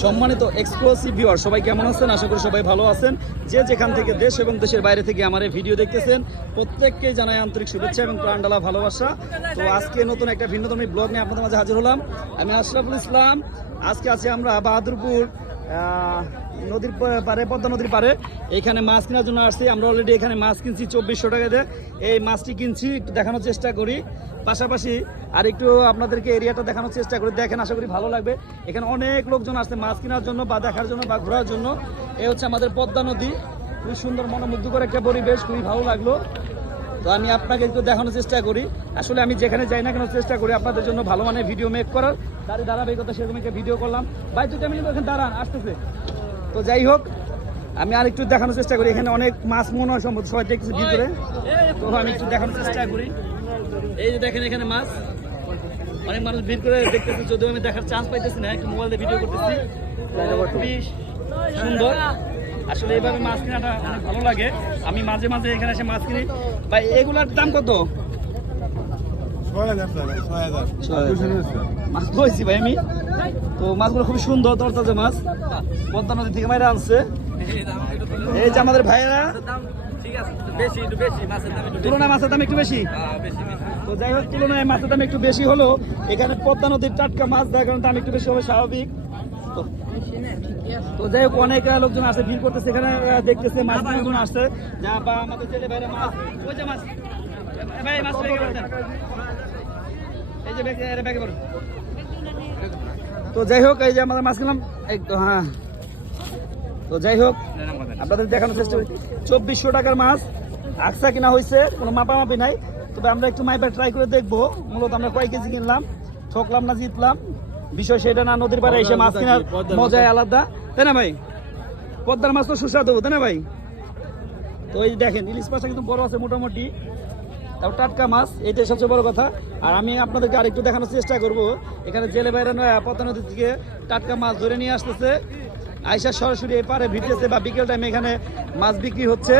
সম্মানিত exclusive viewer, সবাই কেমন আছেন? আশা করি সবাই ভালো আছেন। যে যেখান থেকে দেশ এবং দেশের বাইরে থেকে আমার এই ভিডিও দেখতেছেন, প্রত্যেককে জানাই আন্তরিক শুভেচ্ছা এবং প্রাণঢালা ভালোবাসা। তো আজকে নতুন একটা ভিন্নধর্মী ব্লগ নিয়ে আপনাদের মাঝে হাজির হলাম। আমি আশরাফুল ইসলাম। আজকে আছি আমরা বাহাদুরপুর নদীর পারে, পদ্মা নদীর পারে। এখানে মাছ কেনার জন্য আসছি। আমরা অলরেডি এখানে মাছ কিনছি 2400 টাকাতে। এই মাছটি কিনছি, একটু দেখানোর চেষ্টা করি, পাশাপাশি আর একটু আপনাদেরকে এরিয়াটা দেখানোর চেষ্টা করি। দেখেন, আশা করি ভালো লাগবে। এখানে অনেক লোকজন আসছে মাছ কেনার জন্য বা দেখার জন্য বা ঘোরার জন্য। এই হচ্ছে আমাদের পদ্মা নদী, খুবই সুন্দর মনোমুগ্ধকর একটা পরিবেশ, খুবই ভালো লাগলো। তো আমি আপনাকে একটু দেখানোর চেষ্টা করি। আসলে আমি যেখানে যাই না কেন চেষ্টা করি আপনাদের জন্য ভালো মানের ভিডিও মেক করার। তারই ধারাবাহিকতা সেরকম একটা ভিডিও করলাম। ভাই তুই আমি এখানে দাঁড়ান, আসতেছে। তো যাই হোক, আমি আর একটু দেখানোর চেষ্টা করি। এখানে অনেক মাছ মনে হয় সম্ভব, সবাই দেখতেছে ভিড় করে। তো আমি একটু দেখানোর চেষ্টা করি। এই যে দেখেন, এখানে মাছ অনেক মানুষ ভিড় করে দেখতেছে, যদিও আমি দেখার চান্স পাইতেছি না, একটু মোবাইলে ভিডিও করতেছি। খুবই সুন্দর। আসলে এইভাবে মাছ কেনাটা অনেক ভালো লাগে। আমি মাঝে মাঝে এখানে এসে মাছ কিনি। ভাই এগুলার দাম কত? 6000 মাছ ধরেছি ভাই আমি। তো মাছগুলো খুবই সুন্দর, তরতাজা মাছ, পদ্মা নদী থেকে মাইরা আনছে। এই যে আমাদের ভাইয়েরা, তুলনায় মাছের দাম একটু বেশি। তো যাই হোক, তুলনায় মাছের দাম একটু বেশি হলো। এখানে পদ্মা নদীর টাটকা মাছ দেওয়ার কারণে দাম একটু বেশি হবে, স্বাভাবিক। তো যাই হোক, অনেক লোকজন আসে, ভিড় করতেছে, এখানে দেখতেছে মাছ লোকজন আসছে। যা বা আমাদের ছেলে ভাইরা মাছ, ওই যে মাছ, ভাই মাছ পেয়ে গেল। এই যে ব্যাগে করুন। তো যাই হোক, এই যে আমাদের মাছ কিনলাম একদম। হ্যাঁ, তো যাই হোক, আপনাদের দেখানোর চেষ্টা করি। 2400 টাকার মাছ আকসা কিনা হয়েছে, কোনো মাপামাপি নাই। তবে আমরা একটু মাইপা ট্রাই করে দেখবো মূলত আমরা কয় কেজি কিনলাম, ঠকলাম না জিতলাম, বিষয় সেটা না। নদীর পাড়ে এসে মাছ কেনার মজাই আলাদা, তাই না ভাই? পদ্মার মাছ তো সুস্বাদু, তাই না ভাই? তো এই দেখেন, ইলিশ মাছটা কিন্তু বড় আছে মোটামুটি, তাও টাটকা মাছ, এটাই সবচেয়ে বড় কথা। আর আমি আপনাদেরকে আর একটু দেখানোর চেষ্টা করব। এখানে জেলে বাইরে নয়, পদ্মা নদী থেকে টাটকা মাছ ধরে নিয়ে আসতেছে, আইসা সরাসরি এই পারে ভিড়তেছে, বা বিকেল টাইমে এখানে মাছ বিক্রি হচ্ছে।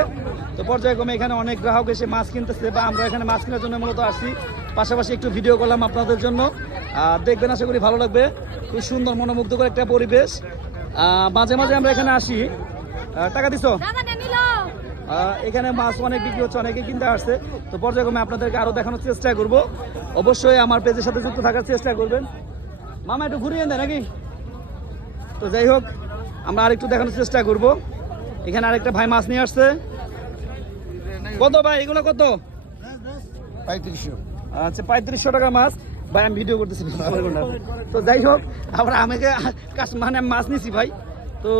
তো পর্যায়ক্রমে এখানে অনেক গ্রাহক এসে মাছ কিনতেছে, বা আমরা এখানে মাছ কেনার জন্য মূলত আসছি। পাশাপাশি একটু ভিডিও করলাম আপনাদের জন্য, দেখবেন, আশা করি ভালো লাগবে। খুব সুন্দর মনোমুগ্ধকর একটা পরিবেশ। মাঝে মাঝে আমরা এখানে আসি। টাকা দিছো? এখানে মাছ অনেক বিক্রি হচ্ছে, অনেকে কিনতে আসছে। তো পর্যায়ক্রমে আপনাদেরকে আরো দেখানোর চেষ্টা করব। অবশ্যই আমার পেজের সাথে যুক্ত থাকার চেষ্টা করবেন। মামা একটু ঘুরিয়ে দেয় নাকি? তো যাই হোক, আমরা আরেকটু দেখানোর চেষ্টা করব। এখানে আরেকটা ভাই মাছ নিয়ে আসছে। কত ভাই এগুলো কত? 3500। আচ্ছা, 3500 টাকা মাছ। ভাই আমি ভিডিও করতেছি। তো যাই হোক, আমরা আমাকে মানে মাছ নিছি ভাই। তো